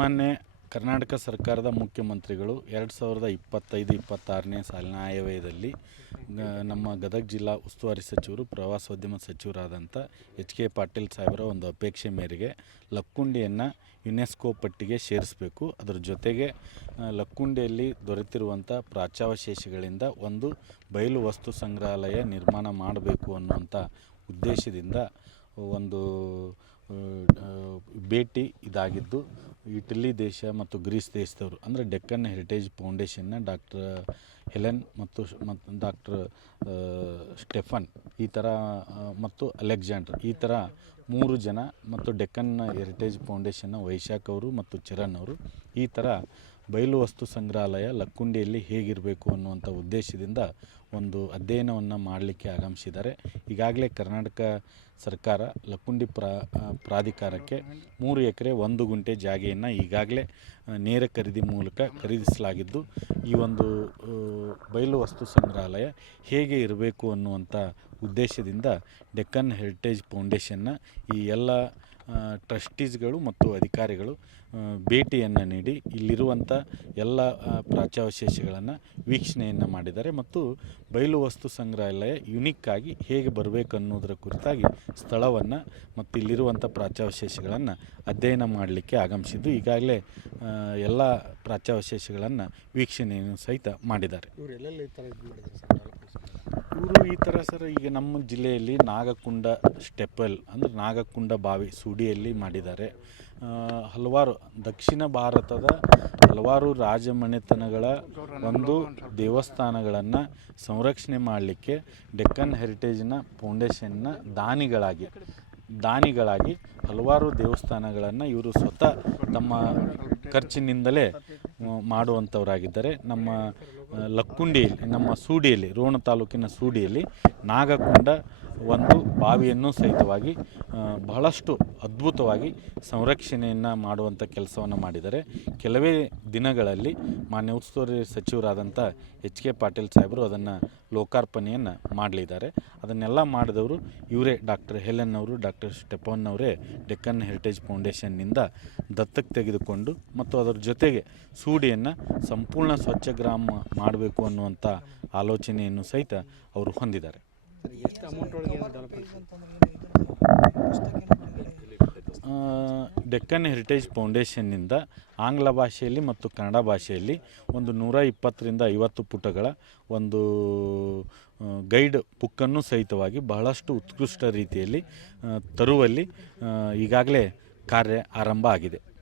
ಸನ್ಮಾನ್ಯ ಕರ್ನಾಟಕ ಸರ್ಕಾರದ ಮುಖ್ಯಮಂತ್ರಿಗಳು 2025-26ನೇ ಸಾಲಿನ ಆಯವ್ಯಯದಲ್ಲಿ ನಮ್ಮ ಗದಗ ಜಿಲ್ಲಾ ಉಸ್ತುವಾರಿ ಸಚಿವರು ಪ್ರವಾಸೋದ್ಯಮ ಸಚಿವರಾದಂಥ ಎಚ್.ಕೆ. ಪಾಟೀಲ್ ಸಾಹೇಬರ ಒಂದು ಅಪೇಕ್ಷೆ ಮೇರೆಗೆ ಲಕ್ಕುಂಡಿಯನ್ನು ಯುನೆಸ್ಕೋ ಪಟ್ಟಿಗೆ ಸೇರಿಸಬೇಕು. ಅದರ ಜೊತೆಗೆ ಲಕ್ಕುಂಡಿಯಲ್ಲಿ ದೊರೆತಿರುವಂಥ ಪ್ರಾಚ್ಯಾವಶೇಷಗಳಿಂದ ಒಂದು ಬಯಲು ವಸ್ತು ಸಂಗ್ರಹಾಲಯ ನಿರ್ಮಾಣ ಮಾಡಬೇಕು ಅನ್ನುವಂಥ ಉದ್ದೇಶದಿಂದ ಒಂದು ಭೇಟಿ ಇದಾಗಿದ್ದು, ಇಟಲಿ ದೇಶ ಮತ್ತು ಗ್ರೀಸ್ ದೇಶದವರು ಅಂದರೆ ಡೆಕ್ಕನ್ ಹೆರಿಟೇಜ್ ಫೌಂಡೇಶನ್ನ ಡಾಕ್ಟರ್ ಹೆಲೆನ್ ಮತ್ತು ಡಾಕ್ಟರ್ ಸ್ಟೆಫನ್ ಈ ಥರ ಮತ್ತು ಅಲೆಕ್ಸಾಂಡರ್ ಈ ಥರ 3 ಜನ ಮತ್ತು ಡೆಕ್ಕನ್ ಹೆರಿಟೇಜ್ ಫೌಂಡೇಶನ್ನ ವೈಶಾಖ್ ಅವರು ಮತ್ತು ಚರಣ್ ಅವರು ಈ ಥರ ಬಯಲು ವಸ್ತು ಸಂಗ್ರಹಾಲಯ ಲಕ್ಕುಂಡಿಯಲ್ಲಿ ಹೇಗಿರಬೇಕು ಅನ್ನುವಂಥ ಉದ್ದೇಶದಿಂದ ಒಂದು ಅಧ್ಯಯನವನ್ನು ಮಾಡಲಿಕ್ಕೆ ಆಗಮಿಸಿದ್ದಾರೆ. ಈಗಾಗಲೇ ಕರ್ನಾಟಕ ಸರ್ಕಾರ ಲಕ್ಕುಂಡಿ ಪ್ರಾಧಿಕಾರಕ್ಕೆ 3 ಎಕರೆ 1 ಗುಂಟೆ ಜಾಗೆಯನ್ನು ಈಗಾಗಲೇ ನೇರ ಖರೀದಿ ಮೂಲಕ ಖರೀದಿಸಲಾಗಿದ್ದು, ಈ ಒಂದು ಬಯಲು ವಸ್ತು ಸಂಗ್ರಹಾಲಯ ಹೇಗೆ ಇರಬೇಕು ಅನ್ನುವಂಥ ಉದ್ದೇಶದಿಂದ ಡೆಕ್ಕನ್ ಹೆರಿಟೇಜ್ ಫೌಂಡೇಶನ್ನ ಈ ಎಲ್ಲ ಟ್ರಸ್ಟೀಸ್ಗಳು ಮತ್ತು ಅಧಿಕಾರಿಗಳು ಭೇಟಿಯನ್ನು ನೀಡಿ ಇಲ್ಲಿರುವಂಥ ಎಲ್ಲ ಪ್ರಾಚ್ಯಾವಶೇಷಗಳನ್ನು ವೀಕ್ಷಣೆಯನ್ನು ಮಾಡಿದ್ದಾರೆ ಮತ್ತು ಬಯಲು ವಸ್ತು ಸಂಗ್ರಹಾಲಯ ಯುನಿಕ್ಕಾಗಿ ಹೇಗೆ ಬರಬೇಕು ಅನ್ನೋದರ ಕುರಿತಾಗಿ ಸ್ಥಳವನ್ನು ಮತ್ತು ಇಲ್ಲಿರುವಂಥ ಪ್ರಾಚ್ಯಾವಶೇಷಗಳನ್ನು ಅಧ್ಯಯನ ಮಾಡಲಿಕ್ಕೆ ಆಗಮಿಸಿದ್ದು, ಈಗಾಗಲೇ ಎಲ್ಲ ಪ್ರಾಚ್ಯಾವಶೇಷಗಳನ್ನು ವೀಕ್ಷಣೆಯನ್ನು ಸಹಿತ ಮಾಡಿದ್ದಾರೆ. ಇವರು ಈ ಥರ ಸರ್ ಈಗ ನಮ್ಮ ಜಿಲ್ಲೆಯಲ್ಲಿ ನಾಗಕುಂಡ ಸ್ಟೆಪಲ್ ಅಂದರೆ ನಾಗಕುಂಡ ಬಾವಿ ಸೂಡಿಯಲ್ಲಿ ಮಾಡಿದ್ದಾರೆ. ಹಲವಾರು ದಕ್ಷಿಣ ಭಾರತದ ಹಲವಾರು ರಾಜಮನೆತನಗಳ ಒಂದು ದೇವಸ್ಥಾನಗಳನ್ನು ಸಂರಕ್ಷಣೆ ಮಾಡಲಿಕ್ಕೆ ಡೆಕ್ಕನ್ ಹೆರಿಟೇಜ್ನ ಫೌಂಡೇಶನ್ನ ದಾನಿಗಳಾಗಿ ಹಲವಾರು ದೇವಸ್ಥಾನಗಳನ್ನು ಇವರು ಸ್ವತಃ ತಮ್ಮ ಖರ್ಚಿನಿಂದಲೇ ಮಾಡುವಂಥವರಾಗಿದ್ದಾರೆ. ನಮ್ಮ ಲಕ್ಕುಂಡಿಯಲ್ಲಿ ನಮ್ಮ ಸೂಡಿಯಲ್ಲಿ ರೋಣ ತಾಲೂಕಿನ ಸೂಡಿಯಲ್ಲಿ ನಾಗಕುಂಡ ಒಂದು ಬಾವಿಯನ್ನು ಸಹಿತವಾಗಿ ಬಹಳಷ್ಟು ಅದ್ಭುತವಾಗಿ ಸಂರಕ್ಷಣೆಯನ್ನು ಮಾಡುವಂಥ ಕೆಲಸವನ್ನು ಮಾಡಿದ್ದಾರೆ. ಕೆಲವೇ ದಿನಗಳಲ್ಲಿ ಮಾನ್ಯ ಉಸ್ತುವಾರಿ ಸಚಿವರಾದಂಥ ಎಚ್.ಕೆ. ಪಾಟೀಲ್ ಸಾಹೇಬರು ಅದನ್ನು ಲೋಕಾರ್ಪಣೆಯನ್ನು ಮಾಡಲಿದ್ದಾರೆ. ಅದನ್ನೆಲ್ಲ ಮಾಡಿದವರು ಇವರೇ ಡಾಕ್ಟರ್ ಹೆಲೆನ್ ಅವರು, ಡಾಕ್ಟರ್ ಸ್ಟೆಫನ್ ಅವರೇ ಡೆಕ್ಕನ್ ಹೆರಿಟೇಜ್ ಫೌಂಡೇಶನ್ನಿಂದ ದತ್ತಕ್ಕೆ ತೆಗೆದುಕೊಂಡು ಮತ್ತು ಅದರ ಜೊತೆಗೆ ಸೂಡಿಯನ್ನು ಸಂಪೂರ್ಣ ಸ್ವಚ್ಛ ಗ್ರಾಮ ಮಾಡಬೇಕು ಅನ್ನುವಂಥ ಆಲೋಚನೆಯನ್ನು ಸಹಿತ ಅವರು ಹೊಂದಿದ್ದಾರೆ. ಡೆಕ್ಕನ್ ಹೆರಿಟೇಜ್ ಫೌಂಡೇಶನ್ನಿಂದ ಆಂಗ್ಲ ಭಾಷೆಯಲ್ಲಿ ಮತ್ತು ಕನ್ನಡ ಭಾಷೆಯಲ್ಲಿ ಒಂದು 120-50 ಪುಟಗಳ ಒಂದು ಗೈಡ್ ಬುಕ್ಕನ್ನು ಸಹಿತವಾಗಿ ಬಹಳಷ್ಟು ಉತ್ಕೃಷ್ಟ ರೀತಿಯಲ್ಲಿ ತರುವಲ್ಲಿ ಈಗಾಗಲೇ ಕಾರ್ಯ ಆರಂಭ ಆಗಿದೆ.